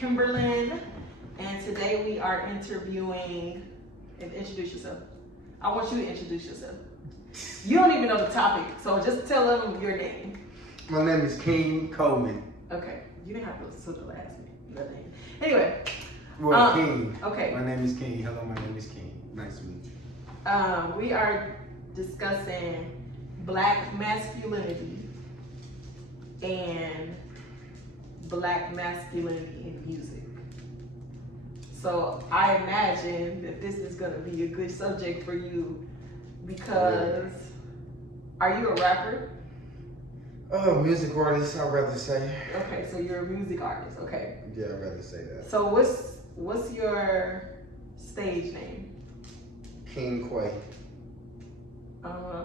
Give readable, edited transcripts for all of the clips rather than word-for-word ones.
Kimberlyn, and today we are interviewing, and introduce yourself. I want you to introduce yourself. You don't even know the topic, so just tell them your name. My name is King Coleman. Okay, you didn't have to say the last name. Anyway. King. Okay. My name is King. Hello, my name is King. Nice to meet you. We are discussing Black masculinity and Black masculinity in music. So I imagine that this is going to be a good subject for you because are you a rapper? Music artist, I'd rather say. Okay, so you're a music artist. Okay. Yeah, I'd rather say that. So what's your stage name? King Quay. Uh-huh.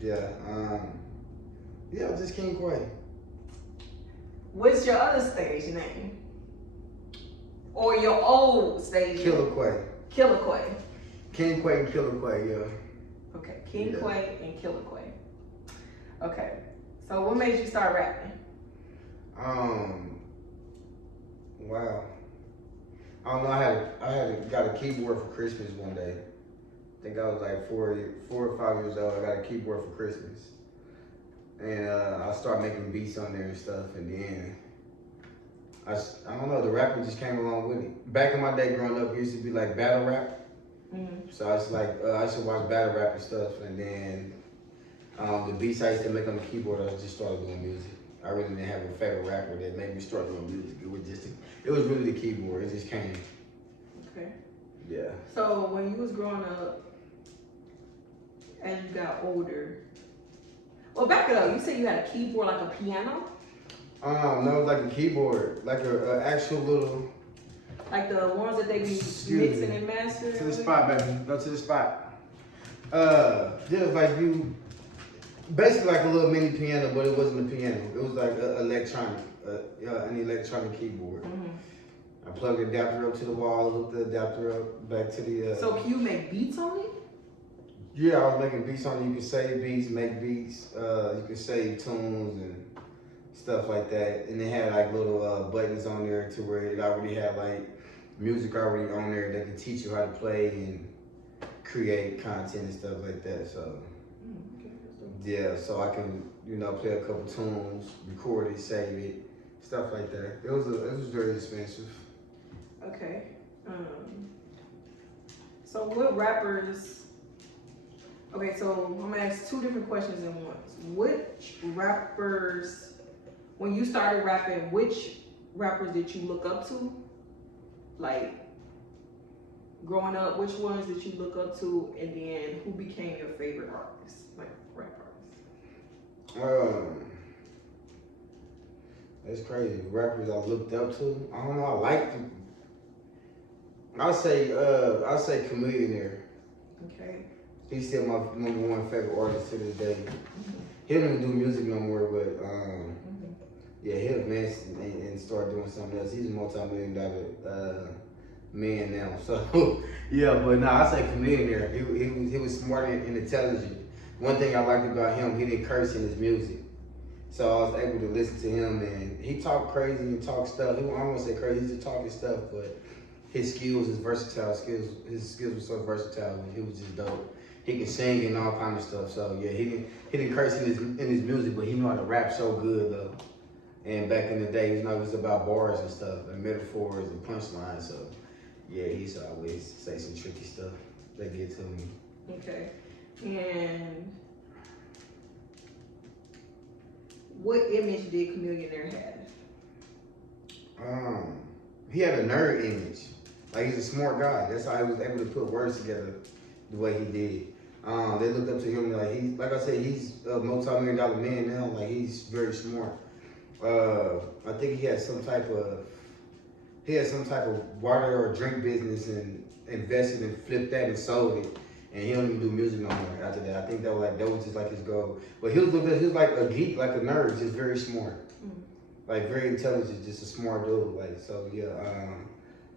Yeah, just King Quay. What's your other stage name? Or your old stage Killer name? Quay. Killer Quay. King Quay and Killer Quay, yeah. Okay, King Quay and Killer Quay. Okay, so what made you start rapping? Wow. I don't know. I got a keyboard for Christmas one day. I think I was like 4 or 5 years old. I got a keyboard for Christmas, and I started making beats on there and stuff. And then I don't know. The rapping just came along with it. Back in my day, growing up, it used to be like battle rap. Mm-hmm. So I was like, I used to watch battle rap and stuff, and then the beats I used to make on the keyboard, I just started doing music. I really didn't have a favorite rapper that made me start doing music. It was really the keyboard. It just came. Okay. Yeah. So when you was growing up, as you got older, well, back it up. You said you had a keyboard like a piano? No, like a keyboard, like a actual little. Like the ones that they be mixing and mastering? To the spot, baby. Go to the spot. Just like you, basically like a little mini piano, but it wasn't a piano. It was like an electronic keyboard. Mm-hmm. I plugged the adapter up to the wall, hooked the adapter up back to the. So can you make beats on it? Yeah, I was making beats on it. You can save beats, make beats. You can save tunes and stuff like that. And it had like little buttons on there to where it already had like music already on there that can teach you how to play and create content and stuff like that. So yeah, so I can play a couple tunes, record it, save it, stuff like that. It was very expensive. Okay. So what rappers? Okay, so I'm gonna ask two different questions in one. Which rappers, when you started rapping, which rappers did you look up to? Like growing up, which ones did you look up to, and then who became your favorite artist, like rap artists? That's crazy. Rappers I looked up to. I don't know. I like them. I'll say Chameleon. Okay. He's still my #1 favorite artist to this day. Mm-hmm. He don't even do music no more, but yeah, he'll advance and start doing something else. He's a multi-million-dollar man now. So yeah, but no, I say Chameleon. He was smart and intelligent. One thing I liked about him, he didn't curse in his music. So I was able to listen to him, and he talked crazy and talked stuff. I don't want to say crazy, he's just talking stuff, but his skills, his skills were so versatile. He was just dope. He could sing and all kind of stuff. So yeah, he didn't curse in his music, but he knew how to rap so good though. And back in the day, it was about bars and stuff, and metaphors and punchlines. So yeah, he used to always say some tricky stuff that get to me. Okay, and what image did Chameleon have? He had a nerd image. Like he's a smart guy. That's how he was able to put words together the way he did. They looked up to him like I said, he's a multi-million-dollar man now. Like he's very smart. I think he had some type of water or drink business and invested and flipped that and sold it. And he don't even do music no more after that. I think that was just like his goal. But he was like a geek, like a nerd, just very smart. Like very intelligent, just a smart dude. Like so yeah,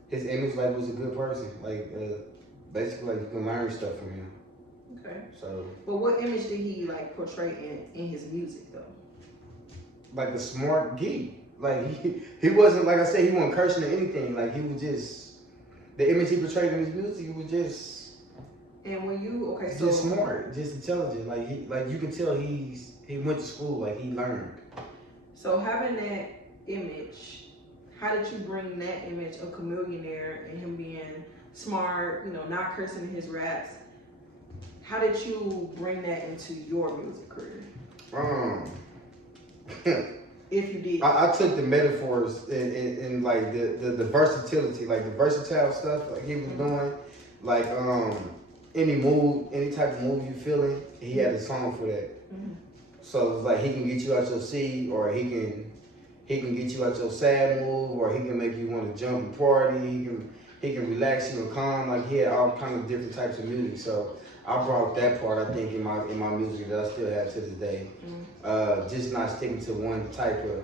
his image was a good person. Like basically you can learn stuff from him. Okay. So but what image did he portray in his music though? Like a smart geek. Like he wasn't, like I said, he wasn't cursing or anything. Like he was just, the image he portrayed in his music, he was just. And when you Just smart, just intelligent. Like you can tell he went to school. Like he learned. So having that image, how did you bring that image of Chameleonaire and him being smart, not cursing in his raps? How did you bring that into your music career? If you did. I took the metaphors and like the versatility, like the versatile stuff like he was doing, like any type of move you feeling, he had a song for that. Mm-hmm. So it's like he can get you out your seat, or he can get you out your sad move, or he can make you want to jump and party. He can relax you and calm. Like he had all kind of different types of music. So I brought that part, I think, in my music that I still have to this day. Mm-hmm. Just not sticking to one type of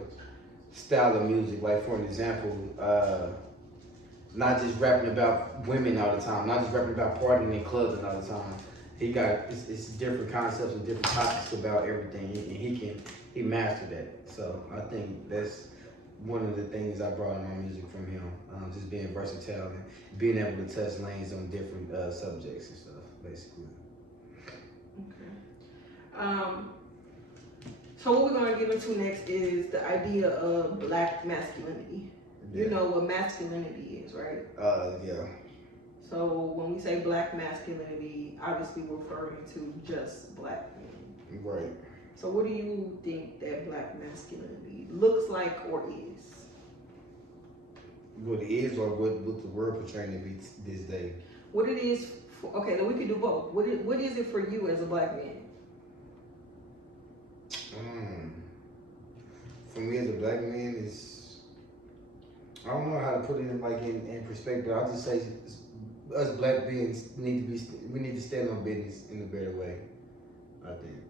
style of music. Like for an example, not just rapping about women all the time, not just rapping about partying in clubs all the time. He got it's different concepts and different topics about everything, and he mastered that. So I think that's one of the things I brought in my music from him, just being versatile and being able to touch lanes on different subjects and stuff, basically. Okay. So what we're going to get into next is the idea of black masculinity. Yeah. You know what masculinity is, right? Yeah. So when we say black masculinity, obviously we're referring to just black men. Right. So what do you think that black masculinity looks like or is? What it is, or what the world portraying to be this day? What it is, okay, then we can do both. What is it for you as a black man? For me as a black man, is, I don't know how to put it in perspective. I'll just say us black beings need to stand on business in a better way, I think.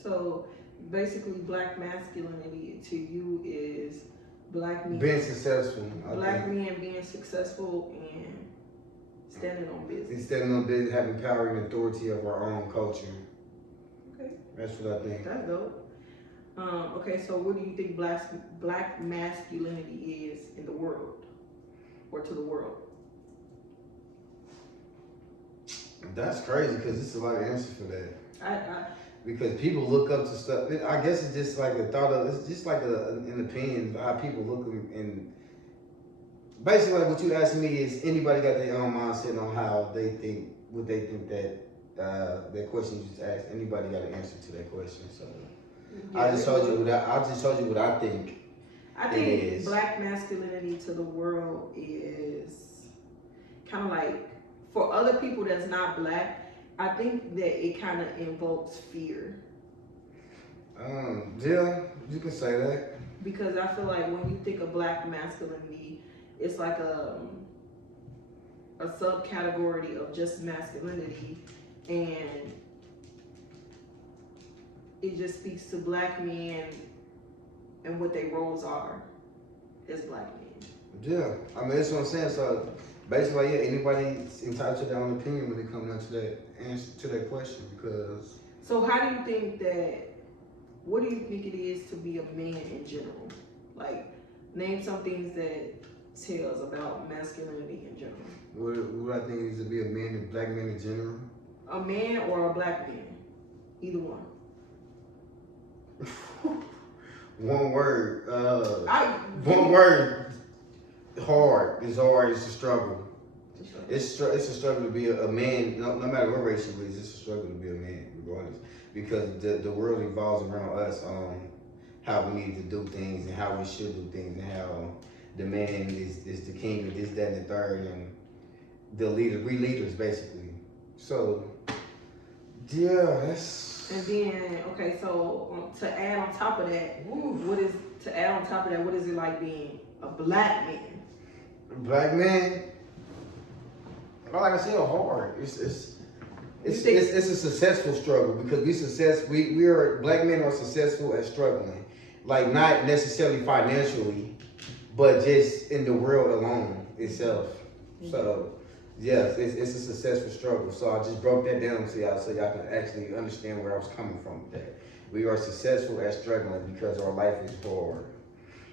So basically black masculinity to you is black men being successful. Black men being successful and standing on business. And standing on business, having power and authority of our own culture. Okay. That's what I think. That's dope. Okay, so what do you think black masculinity is in the world, or to the world? That's crazy because it's a lot of answers for that. I Because people look up to stuff. I guess it's just like a thought of. It's just like an opinion of how people look, and basically like what you asking me is anybody got their own mindset on how they think, what they think that question you just asked. Anybody got an answer to that question. So. Yeah, I just told you what I think. I think black masculinity to the world is kind of like, for other people that's not black, I think that it kind of invokes fear. Yeah, you can say that. Because I feel like when you think of black masculinity, it's like a subcategory of just masculinity, and it just speaks to black men and what their roles are as black men. Yeah, I mean that's what I'm saying. So basically, yeah, anybody's entitled to their own opinion when it comes down to that answer to that question. Because. So how do you think that? What do you think it is to be a man in general? Like, name some things that tells about masculinity in general. What I think is to be a man, a black man in general. A man or a black man, either one. One word. One word. Hard. It's hard. It's a struggle. It's a struggle to be a man. No matter what race you is, it's a struggle to be a man, regardless. Because the world revolves around us on how we need to do things and how we should do things, and how the man is the king of this, that, and the third, and the leader. We leaders, basically. So, yeah, that's. And then, okay, so to add on top of that, what is it like being a black man? A black man? Like I said, hard. It's a successful struggle, because we are black men are successful at struggling. Like, not necessarily financially, but just in the world alone itself. Mm-hmm. So yes, it's a successful struggle. So I just broke that down to y'all so y'all can actually understand where I was coming from with that. We are successful at struggling because our life is hard.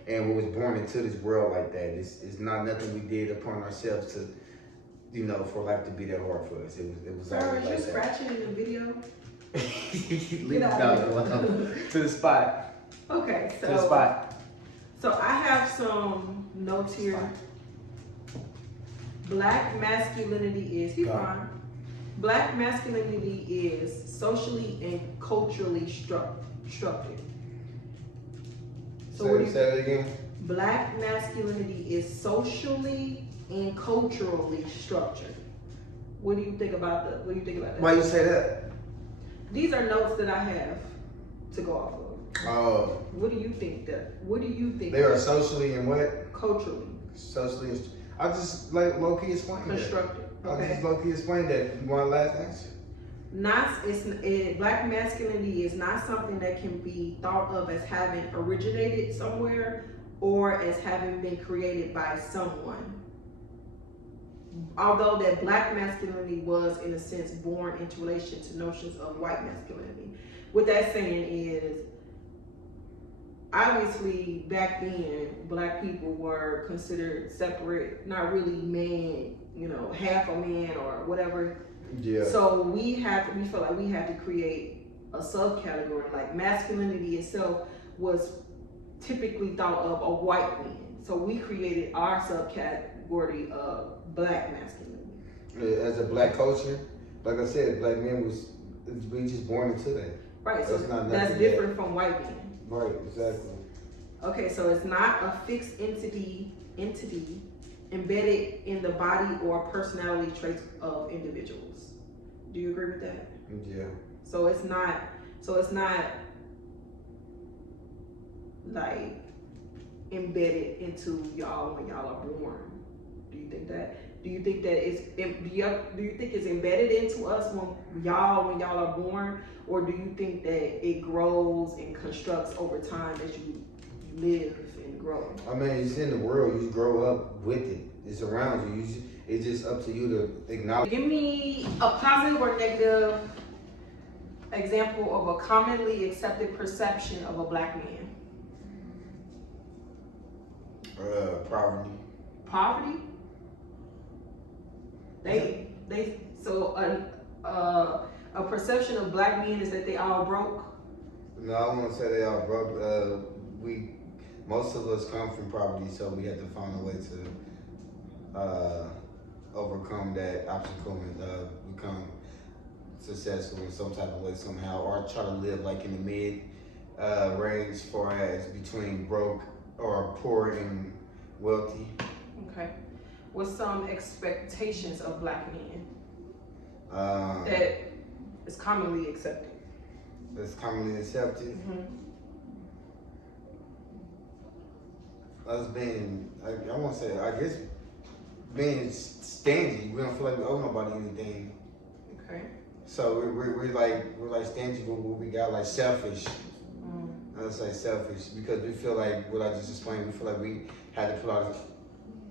and we was born into this world like that. It's not nothing we did upon ourselves to, for life to be that hard for us. It was Sir, always is you like scratching in the video? that. Get out of here. To the spot. Okay, To the spot. so I have some notes here. Black masculinity is, keep on. Black masculinity is socially and culturally structured. So what do you say that again? Black masculinity is socially and culturally structured. What do you think about that? What do you think about that? Why you say that? These are notes that I have to go off of. Oh. What do you think what do you think? They are socially and what? Culturally. Socially. I just like low key explained Constructed. that. Okay. I just low key explained that. You want last answer? Black masculinity is not something that can be thought of as having originated somewhere or as having been created by someone. Although that black masculinity was, in a sense, born into relation to notions of white masculinity. What that's saying is, obviously, back then, black people were considered separate, not really man, half a man or whatever. Yeah. So we feel like we have to create a subcategory. Like masculinity itself was typically thought of a white man. So we created our subcategory of black masculinity. As a black culture, like I said, black men we just born into that. Right, so not that's nothing different from white men. Right, exactly. Okay, so it's not a fixed entity embedded in the body or personality traits of individuals. Do you agree with that? Yeah. So it's not like embedded into y'all when y'all are born. Do you think that? Do you think that do you think it's embedded into us when y'all are born, or do you think that it grows and constructs over time as you live and grow? I mean, it's in the world. You grow up with it. It's around you. It's just up to you to acknowledge. Give me a positive or negative example of a commonly accepted perception of a black man. Poverty. Poverty? A perception of black men is that they all broke. No, I won't say they all broke. Most of us come from poverty, so we have to find a way to overcome that obstacle and become successful in some type of way somehow, or try to live like in the mid range as far as between broke or poor and wealthy. Okay. What's some expectations of black men That is commonly accepted? That's commonly accepted. Mm-hmm. Us being, I won't say, I guess, being stingy. We don't feel like we owe nobody anything. Okay. So we're like stingy with what we got, like selfish. I would say selfish because we feel like what I just explained. We feel like we had to put our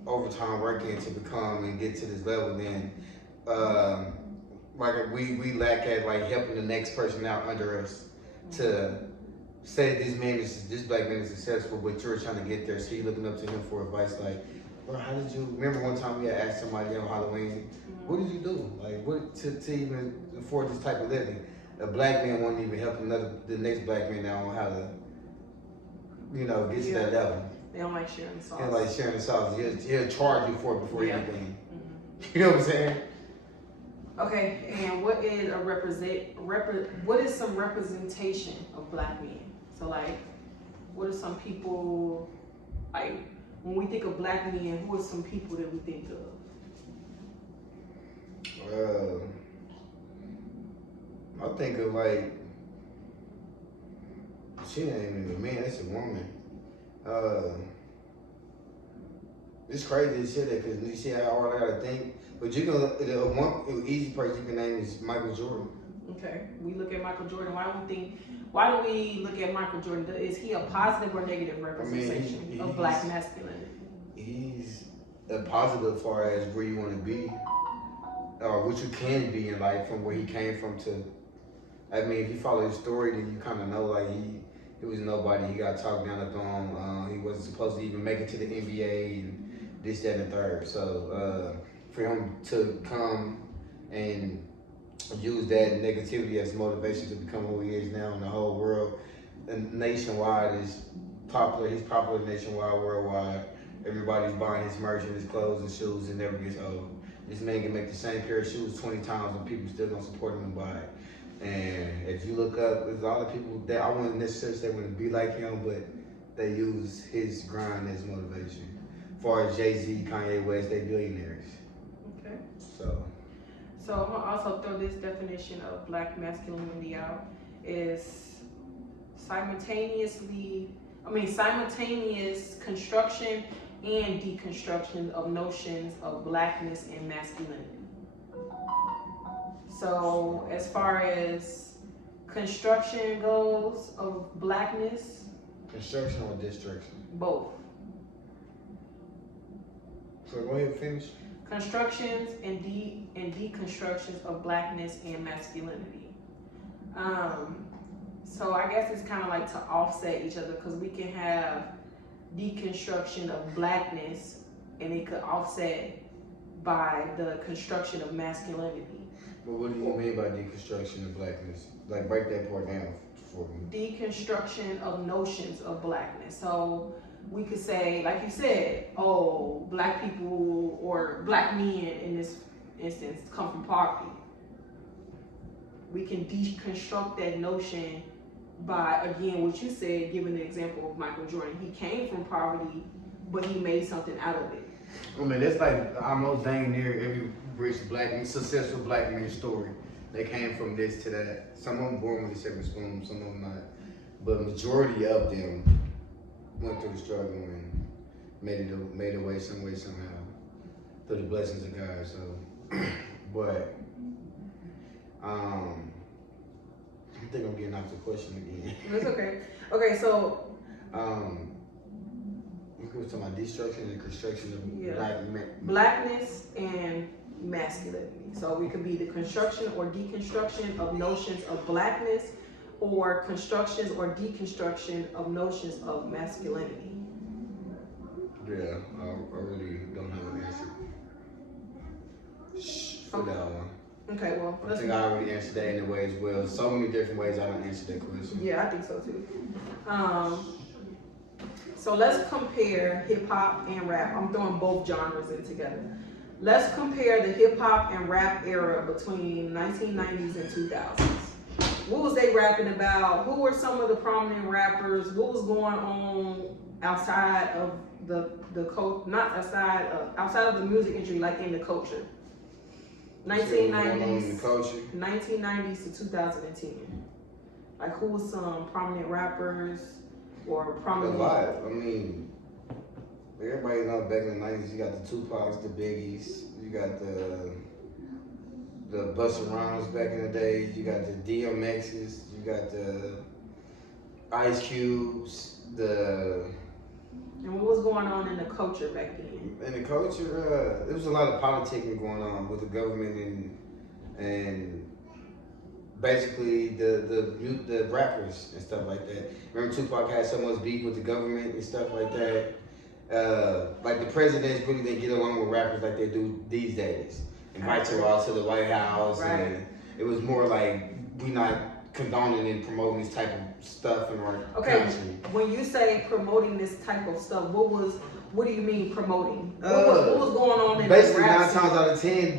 overtime work in to become and get to this level. Then, like we lack at like helping the next person out under us to say this black man is successful, but you're trying to get there. So you're looking up to him for advice, like, bro, how did you? Remember one time we had asked somebody on Halloween, what did you do? Like, what to even afford this type of living? A black man won't even help the next black man out on how to, get to that level. They don't like sharing the sauce. They don't like sharing the sauce. He'll charge you for it before anything. Mm-hmm. You know what I'm saying? Okay, and what is some representation of black men? So like, what are some people, like, when we think of black men, who are some people that we think of? I think of like, she ain't even a man, that's a woman. It's crazy to say that because you see how hard I gotta think. But one easy person you can name is Michael Jordan. Okay, we look at Michael Jordan. Why do we look at Michael Jordan? Is he a positive or negative representation of black masculinity? He's a positive as far as where you want to be, or what you can be in life from where he came from to. I mean, if you follow his story, then you kind of know like he he was nobody. He got talked down the throne. He wasn't supposed to even make it to the NBA and this, that, and the third. So for him to come and use that negativity as motivation to become who he is now in the whole world, and nationwide is popular. He's popular nationwide, worldwide. Everybody's buying his merch and his clothes and shoes, and never gets old. This man can make the same pair of shoes 20 times and people still gonna support him and buy it. And if you look up, there's a lot of people that I wouldn't necessarily say want to be like him, but they use his grind as motivation. As far as Jay-Z, Kanye West, they billionaires. Okay. So I'm gonna also throw this definition of black masculinity out is simultaneous construction and deconstruction of notions of blackness and masculinity. So as far as construction goes of blackness, construction or destruction? both. So go ahead and finish. Constructions and deconstructions of blackness and masculinity. So I guess it's kind of like to offset each other, because we can have deconstruction of blackness and it could offset by the construction of masculinity. But what do you mean by deconstruction of blackness? Like, break that part down for me. Deconstruction of notions of blackness. So we could say, like you said, oh, black people or black men in this instance come from poverty. We can deconstruct that notion by, again, what you said, giving the example of Michael Jordan. He came from poverty, but he made something out of it. I mean, that's like almost dang near every rich black man, successful black man's story. They came from this to that. Some of them born with a silver spoon, some of them not. But majority of them went through the struggle and made a way, some way, somehow, through the blessings of God. So, but I think I'm getting off the question again. That's okay. Okay, so we were talking about destruction and construction of black men. Blackness and masculinity. So we could be the construction or deconstruction of notions of blackness, or constructions or deconstruction of notions of masculinity. Yeah, I really don't have an answer for that one. Okay, well, I think I already answered that in a way as well. So many different ways I don't answer that question. yeah, I think so too. So let's compare hip hop and rap. I'm throwing both genres in together. Let's compare the hip hop and rap era between 1990s and 2000s. What was they rapping about? Who were some of the prominent rappers? What was going on outside of outside of the music industry, like in the culture? 1990s, 1990s to 2010. Like, who was some prominent rappers or prominent? A lot. I mean, everybody knows back in the 90s, you got the Tupacs, the Biggies, you got the Busta Rhymes back in the day, you got the DMXs, you got the Ice Cubes, And what was going on in the culture back then? In the culture, there was a lot of politicking going on with the government and basically the rappers and stuff like that. Remember Tupac had so much beef with the government and stuff like that. Like the presidents really didn't get along with rappers like they do these days. Invite you all to the White House, right. And it was more like we not condoning and promoting this type of stuff in our country. When you say promoting this type of stuff, what do you mean promoting? What was going on in basically the rap 9 times out of 10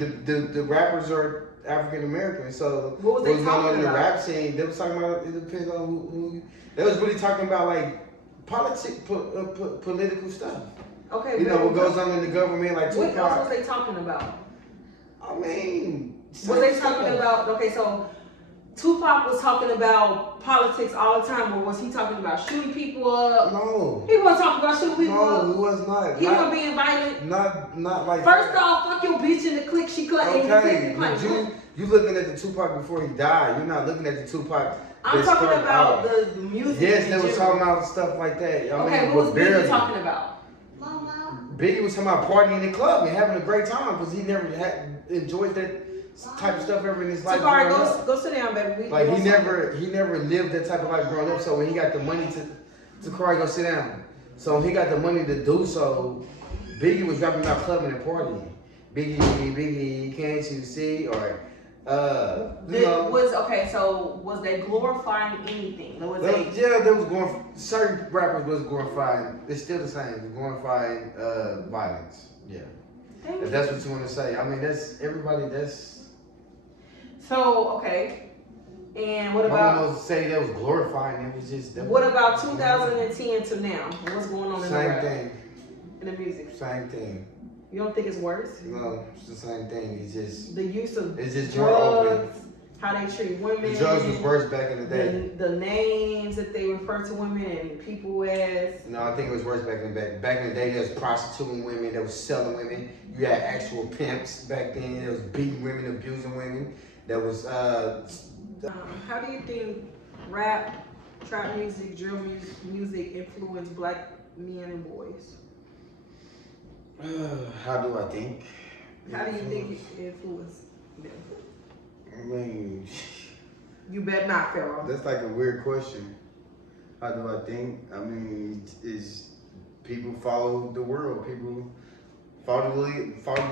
the rappers are African American. So what was they going on in the about? rap scene? They was talking about, it depends on who they was really talking about, like political stuff. Okay, you know what goes on in the government, like Tupac. What else was they talking about? I mean, was they talking about? Okay, so Tupac was talking about politics all the time, or was he talking about shooting people up? No. He wasn't talking about shooting people up. No, he was not. He wasn't being violent. Not like First that. off, fuck your bitch in the clique she claimed. Okay, but you looking at the Tupac before he died. You're not looking at the Tupac. I'm talking about the music. Yes, they was talking about stuff like that. Okay, what was Biggie talking about? Biggie was talking about partying in the club and having a great time because he never had enjoyed that type of stuff ever in his life. Takari, growing up. go sit down, baby. Like he never lived that type of life growing up. So when he got the money to Takari, go sit down. So when he got the money to do so, Biggie was rapping about clubbing and partying. Biggie, can't you see? Or was they glorifying anything? There was certain rappers was glorifying. It's still the same, glorifying violence. Yeah, if that's what you want to say. I mean, that's everybody. That's so okay. And what I about? don't know say that was glorifying. It was just. What about 2010 to now? What's going on in the rap? Same thing. In the music. Same thing. You don't think it's worse? No, it's the same thing. It's just the use of it's just drugs, how they treat women. The drugs was worse back in the day. The names that they refer to women and people as. No, I think it was worse back in the day. Back in the day, there was prostituting women, there was selling women. You had actual pimps back then. There was beating women, abusing women. There was. How do you think rap, trap music, drill music influence black men and boys? How do I think? How do you think it influenced them? I mean, you better not, Pharaoh. That's like a weird question. How do I think? I mean, is people follow the world? People follow the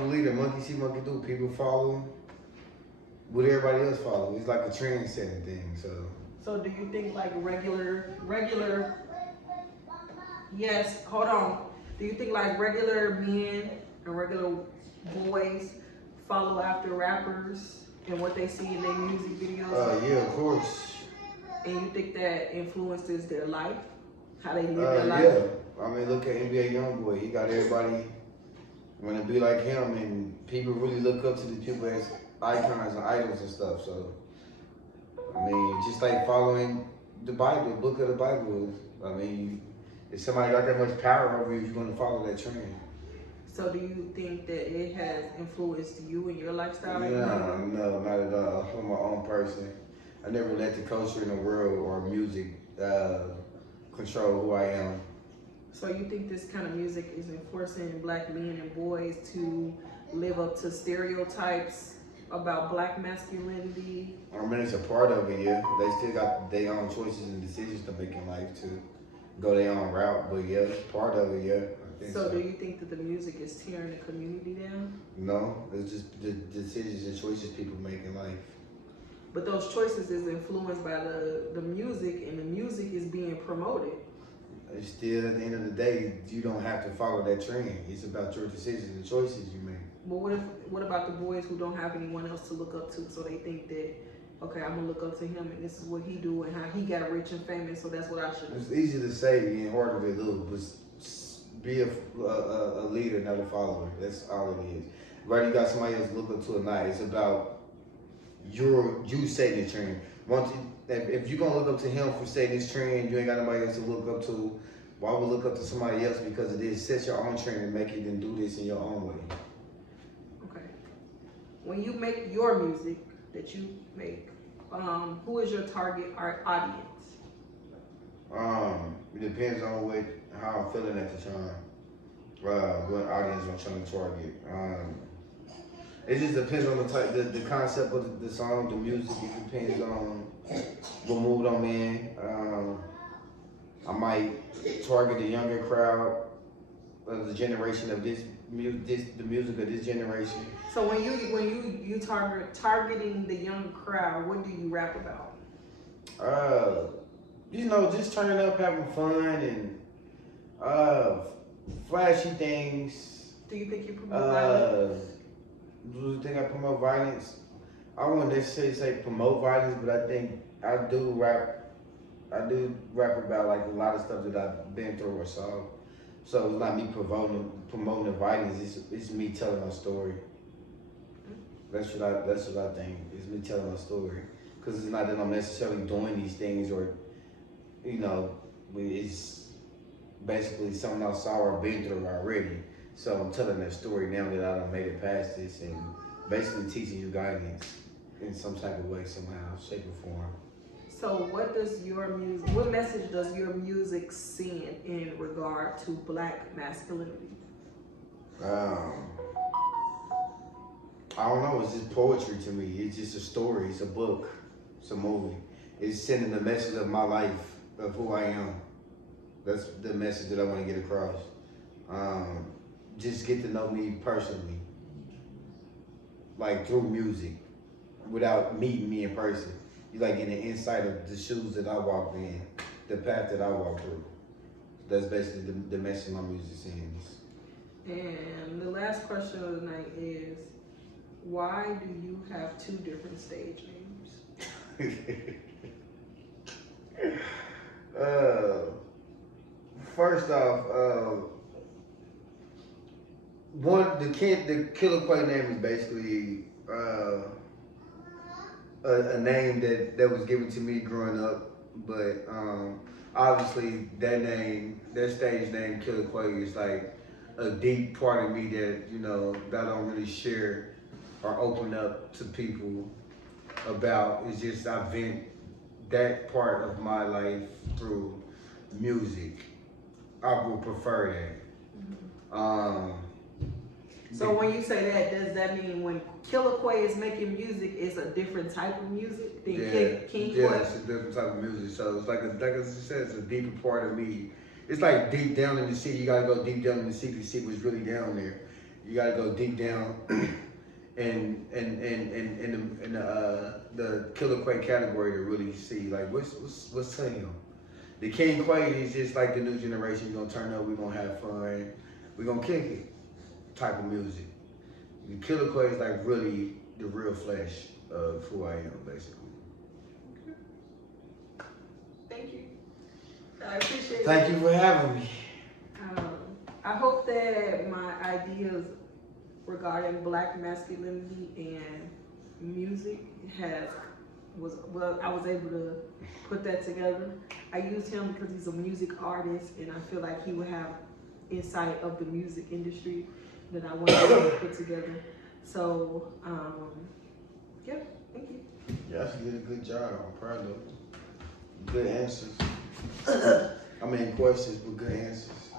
leader. Monkey see, monkey do. People follow what everybody else follows. It's like a trend setting thing. So do you think like regular? Yes. Hold on. Do you think like regular men and regular boys follow after rappers and what they see in their music videos? Yeah, of course. And you think that influences their life? How they live their life? Yeah. I mean, look at NBA YoungBoy. He got everybody want to be like him, and people really look up to these people as icons and idols and stuff. So, I mean, just like following the Bible, the book of the Bible. I mean, if somebody got that much power over you, you're going to follow that trend. So do you think that it has influenced you and your lifestyle? No, not at all. I'm my own person. I never let the culture in the world or music control who I am. So you think this kind of music is enforcing black men and boys to live up to stereotypes about black masculinity? I mean, it's a part of it, yeah. They still got their own choices and decisions to make in life to go their own route, but yeah, it's part of it, yeah. So do you think that the music is tearing the community down? No, it's just the decisions and choices people make in life. But those choices is influenced by the music, and the music is being promoted. It's still, at the end of the day, you don't have to follow that trend. It's about your decisions and choices you make. But what about the boys who don't have anyone else to look up to, so they think that, okay, I'm gonna look up to him and this is what he do and how he got rich and famous, so that's what I should do. It's easy to say and harder to do, but be a leader, not a follower. That's all it is. Right, you got somebody else to look up to at night. It's about you setting the trend. If you're gonna look up to him for setting this trend, you ain't got nobody else to look up to. Why would look up to somebody else because it is set your own trend and make it and do this in your own way? Okay. When you make your music that you make, who is your target audience? It depends on how I'm feeling at the time. What audience I'm trying to target. It just depends on the type, the concept of the song, the music. It depends on what mood I'm in. I might target the younger crowd, the generation of the music of this generation. So when you targeting the young crowd, what do you rap about? Just turning up, having fun, and flashy things. Do you think you promote violence? Do you think I promote violence? I wouldn't necessarily say promote violence, but I think I do rap about like a lot of stuff that I've been through or saw. So it's not me promoting violence. It's me telling my story. That's what I think. It's me telling my story. Because it's not that I'm necessarily doing these things or, it's basically something I saw or been through already. So I'm telling that story now that I done made it past this and basically teaching you guidance in some type of way, somehow, shape or form. So what message does your music send in regard to black masculinity? I don't know. It's just poetry to me. It's just a story. It's a book. It's a movie. It's sending the message of my life, of who I am. That's the message that I want to get across. Just get to know me personally, like through music, without meeting me in person. You like getting an insight of the shoes that I walked in, the path that I walked through. That's basically the message my music sends. And the last question of the night is, why do you have two different stage names? First off, the Killer Quay name is basically a name that was given to me growing up, but obviously that stage name Killer Quay is like a deep part of me that that I don't really share or open up to people about. It's just I vent that part of my life through music. I would prefer that. So when you say that, does that mean when Killer Quay is making music, it's a different type of music than King Quay? Yeah, it's a different type of music. So it's like I said, it's a deeper part of me. It's like deep down in the sea. You gotta go deep down in the sea to see what's really down there. You gotta go deep down in the Killer Quay category to really see like what's to him. The King Quay is just like the new generation. We're gonna turn up. We're gonna have fun. We're gonna kick it. Type of music. The Killer Quay is like really the real flesh of who I am, basically. Thank you. I appreciate it. Thank you for having me. I hope that my ideas regarding Black masculinity and music I was able to put that together. I used him because he's a music artist, and I feel like he would have insight of the music industry that I wanted to put together. So, yeah, thank you. Yeah, you did a good job. I'm proud of you. Good answers. I mean, questions, but good answers.